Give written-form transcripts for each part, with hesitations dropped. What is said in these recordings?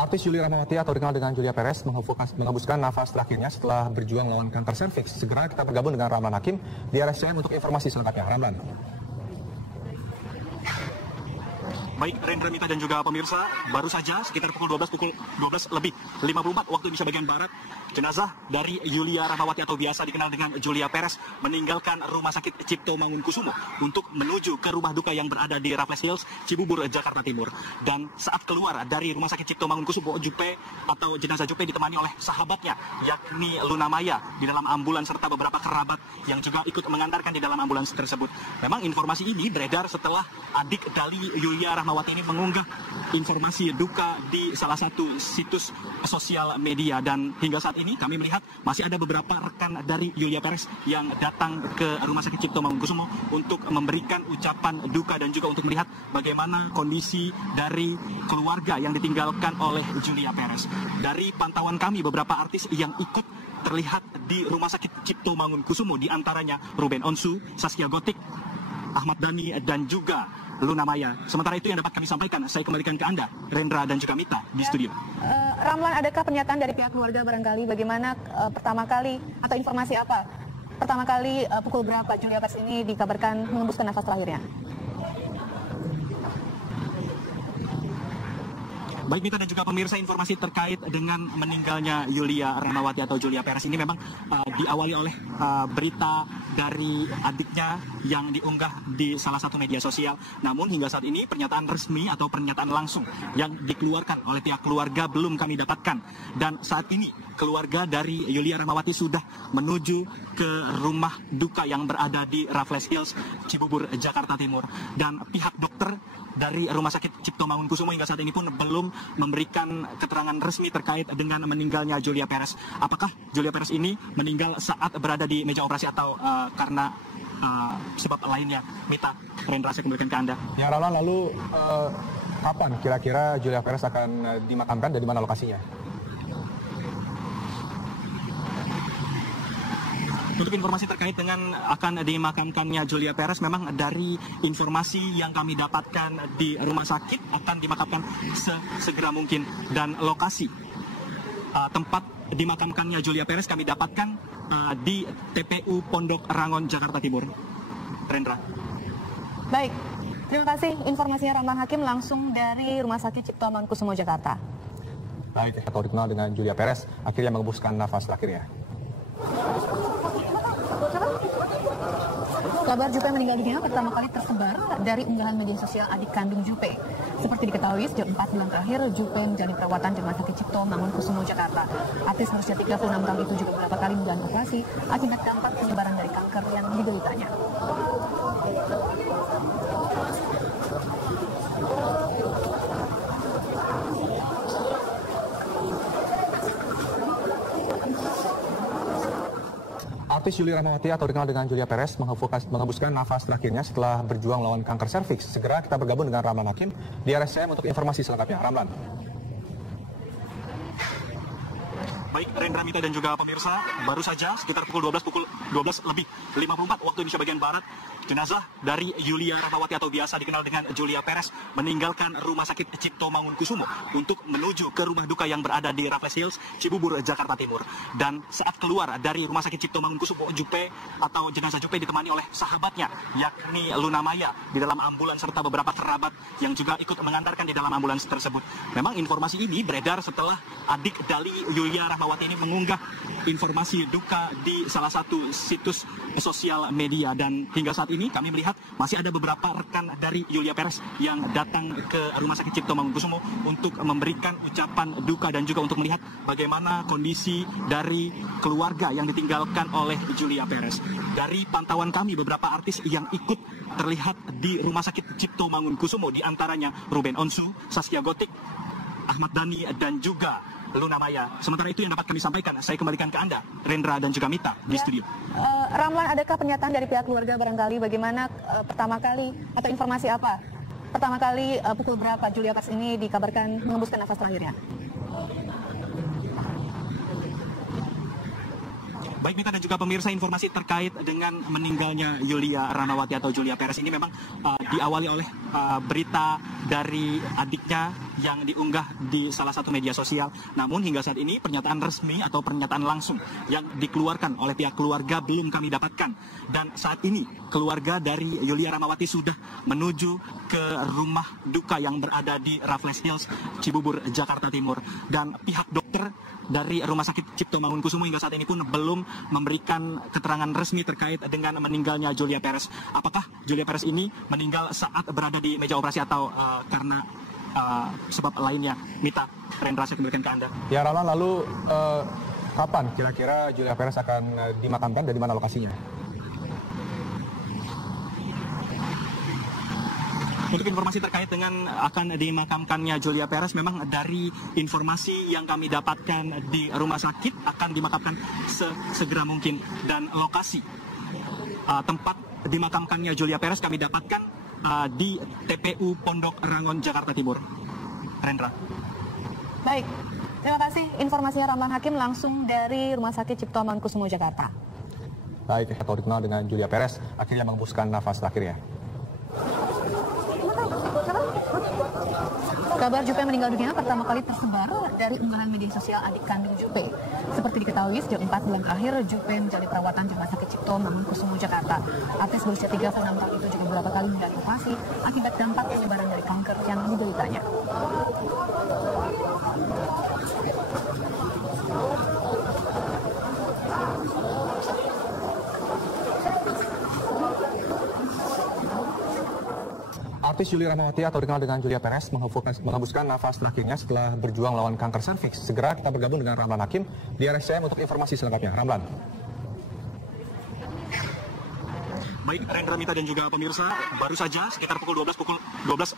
Artis Julia Rahmawati atau dikenal dengan Julia Perez menghembuskan nafas terakhirnya setelah berjuang melawan kanker serviks. Segera kita bergabung dengan Ramlan Hakim di RSCM untuk informasi selengkapnya. Ramlan. Baik, Rendra, Mita, dan juga pemirsa, baru saja sekitar pukul 12 lebih 54 waktu Indonesia bagian Barat, jenazah dari Julia Rahmawati atau biasa dikenal dengan Julia Perez meninggalkan Rumah Sakit Cipto Mangunkusumo untuk menuju ke rumah duka yang berada di Raffles Hills, Cibubur, Jakarta Timur. Dan saat keluar dari Rumah Sakit Cipto Mangunkusumo, Jupe atau jenazah Jupe ditemani oleh sahabatnya, yakni Luna Maya, di dalam ambulans serta beberapa kerabat yang juga ikut mengantarkan di dalam ambulans tersebut. Memang informasi ini beredar setelah adik dari Julia Rahmawati ini mengunggah informasi duka di salah satu situs sosial media, dan hingga saat ini kami melihat masih ada beberapa rekan dari Julia Perez yang datang ke Rumah Sakit Cipto Mangunkusumo untuk memberikan ucapan duka dan juga untuk melihat bagaimana kondisi dari keluarga yang ditinggalkan oleh Julia Perez. Dari pantauan kami, beberapa artis yang ikut terlihat di Rumah Sakit Cipto Mangunkusumo, di antaranya Ruben Onsu, Zaskia Gotik, Ahmad Dhani, dan juga Luna Maya. Sementara itu yang dapat kami sampaikan, saya kembalikan ke Anda, Rendra dan juga Mita di studio. Ramlan, adakah pernyataan dari pihak keluarga barangkali bagaimana pertama kali atau informasi apa? Pertama kali pukul berapa Julia Perez ini dikabarkan mengembuskan nafas terakhirnya? Baik, Mita dan juga pemirsa, informasi terkait dengan meninggalnya Julia Rahmawati atau Julia Perez ini memang diawali oleh berita dari adiknya yang diunggah di salah satu media sosial. Namun hingga saat ini pernyataan resmi atau pernyataan langsung yang dikeluarkan oleh pihak keluarga belum kami dapatkan. Dan saat ini keluarga dari Julia Rahmawati sudah menuju ke rumah duka yang berada di Raffles Hills, Cibubur, Jakarta Timur. Dan pihak dokter dari Rumah Sakit Cipto Mangunkusumo hingga saat ini pun belum memberikan keterangan resmi terkait dengan meninggalnya Julia Perez. Apakah Julia Perez ini meninggal saat berada di meja operasi atau karena sebab lainnya? Mita, Rendra, saya kembalikan ke Anda. Ya, Ramlan, lalu kapan kira-kira Julia Perez akan dimakamkan dan di mana lokasinya? Untuk informasi terkait dengan akan dimakamkannya Julia Perez, memang dari informasi yang kami dapatkan di rumah sakit akan dimakamkan segera mungkin, dan lokasi tempat dimakamkannya Julia Perez kami dapatkan di TPU Pondok Rangon, Jakarta Timur. Rendra. Baik, terima kasih informasinya Ramlan Hakim langsung dari Rumah Sakit Cipto Mangunkusumo, Jakarta. Baik, atau dikenal dengan Julia Perez akhirnya mengembuskan nafas terakhirnya. Kabar Jupe meninggal dunia pertama kali tersebar dari unggahan media sosial adik kandung Jupe. Seperti diketahui, sejak 4 bulan terakhir Jupe menjalani perawatan di Rumah Sakit Cipto Mangunkusumo, Jakarta. Artis berusia 36 tahun itu juga beberapa kali menjalani operasi akibat dampak penyebaran dari kanker yang dideritanya. Artis Julia Rahmawati atau dikenal dengan Julia Perez menghembuskan nafas terakhirnya setelah berjuang melawan kanker serviks. Segera kita bergabung dengan Ramlan Hakim di RSCM untuk informasi selengkapnya. Ramlan. Baik, Rendra, Mita, dan juga pemirsa, baru saja sekitar pukul 12 lebih 54 waktu Indonesia bagian Barat, jenazah dari Julia Rahmawati atau biasa dikenal dengan Julia Perez meninggalkan Rumah Sakit Cipto Mangunkusumo untuk menuju ke rumah duka yang berada di Raffles Hills, Cibubur, Jakarta Timur. Dan saat keluar dari Rumah Sakit Cipto Mangunkusumo, Jupe atau jenazah Jupe ditemani oleh sahabatnya, yakni Luna Maya, di dalam ambulans serta beberapa kerabat yang juga ikut mengantarkan di dalam ambulans tersebut. Memang informasi ini beredar setelah adik dari Julia Rahmawati ini mengunggah informasi duka di salah satu situs sosial media, dan hingga saat ini kami melihat masih ada beberapa rekan dari Julia Perez yang datang ke Rumah Sakit Cipto Mangunkusumo untuk memberikan ucapan duka dan juga untuk melihat bagaimana kondisi dari keluarga yang ditinggalkan oleh Julia Perez. Dari pantauan kami, beberapa artis yang ikut terlihat di Rumah Sakit Cipto Mangunkusumo, di antaranya Ruben Onsu, Zaskia Gotik, Ahmad Dhani, dan juga Luna Maya. Sementara itu yang dapat kami sampaikan, saya kembalikan ke Anda, Rendra dan juga Mita di studio. Ramlan, adakah pernyataan dari pihak keluarga barangkali bagaimana pertama kali atau informasi apa? Pertama kali pukul berapa Julia Perez ini dikabarkan mengembuskan nafas terakhirnya? Baik, Mita dan juga pemirsa, informasi terkait dengan meninggalnya Julia Rahmawati atau Julia Perez ini memang diawali oleh berita dari adiknya yang diunggah di salah satu media sosial. Namun hingga saat ini pernyataan resmi atau pernyataan langsung yang dikeluarkan oleh pihak keluarga belum kami dapatkan. Dan saat ini keluarga dari Yulia Rahmawati sudah menuju ke rumah duka yang berada di Raffles Hills, Cibubur, Jakarta Timur. Dan pihak dokter dari Rumah Sakit Cipto Mangunkusumo hingga saat ini pun belum memberikan keterangan resmi terkait dengan meninggalnya Julia Perez. Apakah Julia Perez ini meninggal saat berada di meja operasi atau karena sebab lainnya? Mita, Rendra, saya kembalikan ke Anda. Ya Rahlan, lalu kapan kira-kira Julia Perez akan dimakamkan dan di mana lokasinya? Untuk informasi terkait dengan akan dimakamkannya Julia Perez, memang dari informasi yang kami dapatkan di rumah sakit akan dimakamkan segera mungkin. Dan lokasi tempat dimakamkannya Julia Perez kami dapatkan di TPU Pondok Rangon, Jakarta Timur. Rendra. Baik, terima kasih informasinya Rahman Hakim langsung dari Rumah Sakit Cipto Mangunkusumo, Jakarta. Baik, atau dikenal dengan Julia Perez akhirnya menghembuskan nafas terakhirnya. Kabar Jupe meninggal dunia pertama kali tersebar dari unggahan media sosial adik kandung Jupe. Seperti diketahui, sejak 4 bulan terakhir Jupe menjalani perawatan di Rumah Sakit Cipto Mangunkusumo, Jakarta. Artis berusia 36 tahun itu juga beberapa kali menjalani operasi akibat dampak penyebaran dari kanker yang dideritanya. Artis Yulia Rahmawati atau dikenal dengan Julia Perez menghembuskan nafas terakhirnya setelah berjuang melawan kanker serviks. Segera kita bergabung dengan Ramlan Hakim di RSCM untuk informasi selengkapnya. Ramlan. Baik, Rendra, Mita, dan juga pemirsa, baru saja sekitar pukul 12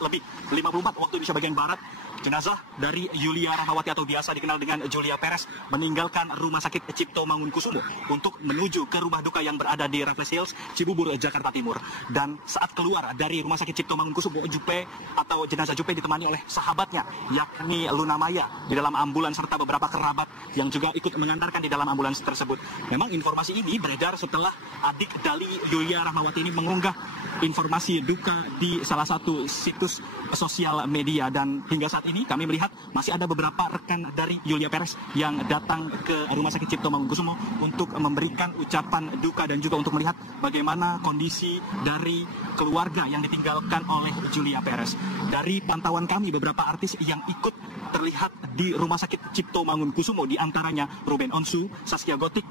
lebih 54 waktu Indonesia bagian Barat, jenazah dari Yulia Rahmawati atau biasa dikenal dengan Julia Perez meninggalkan Rumah Sakit Cipto Mangunkusumo untuk menuju ke rumah duka yang berada di Raffles Hills, Cibubur, Jakarta Timur. Dan saat keluar dari Rumah Sakit Cipto Mangunkusumo, Jupe atau jenazah Jupe ditemani oleh sahabatnya, yakni Luna Maya, di dalam ambulans serta beberapa kerabat yang juga ikut mengantarkan di dalam ambulans tersebut. Memang informasi ini beredar setelah adik dari Yulia Rahmawati ini mengunggah informasi duka di salah satu situs sosial media. Dan hingga saat ini kami melihat masih ada beberapa rekan dari Julia Perez yang datang ke Rumah Sakit Cipto Mangunkusumo untuk memberikan ucapan duka dan juga untuk melihat bagaimana kondisi dari keluarga yang ditinggalkan oleh Julia Perez. Dari pantauan kami, beberapa artis yang ikut terlihat di Rumah Sakit Cipto Mangunkusumo, di antaranya Ruben Onsu, Zaskia Gotik,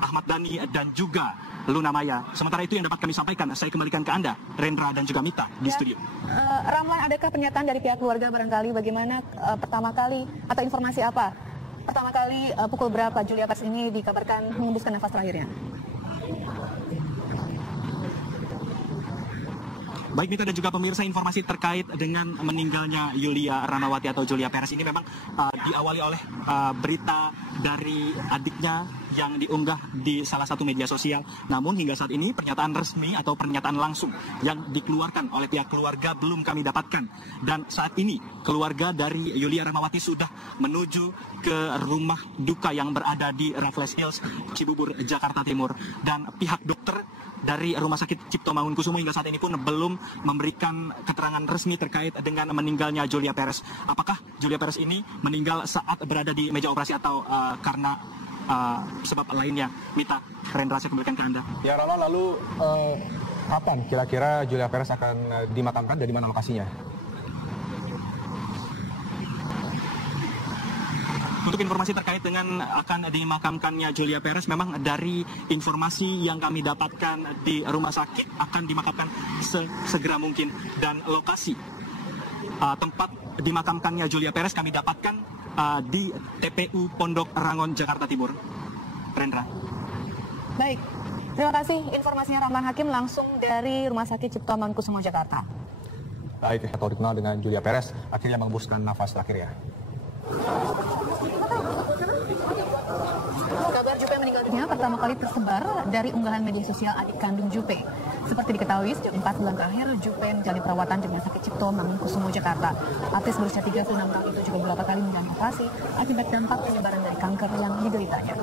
Ahmad Dhani, dan juga Luna Maya. Sementara itu yang dapat kami sampaikan, saya kembalikan ke Anda, Rendra dan juga Mita di studio. Ramlan, adakah pernyataan dari pihak keluarga barangkali bagaimana pertama kali atau informasi apa? Pertama kali pukul berapa Julia Perez ini dikabarkan menghembuskan nafas terakhirnya? Baik, Mita dan juga pemirsa, informasi terkait dengan meninggalnya Yulia Rahmawati atau Julia Perez ini memang diawali oleh berita dari adiknya yang diunggah di salah satu media sosial. Namun hingga saat ini pernyataan resmi atau pernyataan langsung yang dikeluarkan oleh pihak keluarga belum kami dapatkan. Dan saat ini keluarga dari Yulia Rahmawati sudah menuju ke rumah duka yang berada di Raffles Hills, Cibubur, Jakarta Timur. Dan pihak dokter dari Rumah Sakit Cipto Mangunkusumo hingga saat ini pun belum memberikan keterangan resmi terkait dengan meninggalnya Julia Perez. Apakah Julia Perez ini meninggal saat berada di meja operasi atau karena sebab lainnya? Mita, Rendra, saya kembalikan ke Anda. Ya Rano, lalu kapan kira-kira Julia Perez akan dimakamkan dan di mana lokasinya? Untuk informasi terkait dengan akan dimakamkannya Julia Perez, memang dari informasi yang kami dapatkan di rumah sakit akan dimakamkan segera mungkin. Dan lokasi tempat dimakamkannya Julia Perez kami dapatkan di TPU Pondok Rangon, Jakarta Timur. Rendra. Baik, terima kasih informasinya Rahman Hakim langsung dari Rumah Sakit Cipto Mangunkusumo, Jakarta. Baik, atau dikenal dengan Julia Perez akhirnya menghembuskan nafas terakhirnya. Kabar Jupe meninggal dunia pertama kali tersebar dari unggahan media sosial adik kandung Jupe. Seperti diketahui, sejak 4 bulan terakhir Jupe menjalani perawatan di Rumah Sakit Cipto Mangunkusumo, Jakarta. Artis berusia 36 tahun itu juga beberapa kali menjalani operasi akibat dampak penyebaran dari kanker yang dideritanya.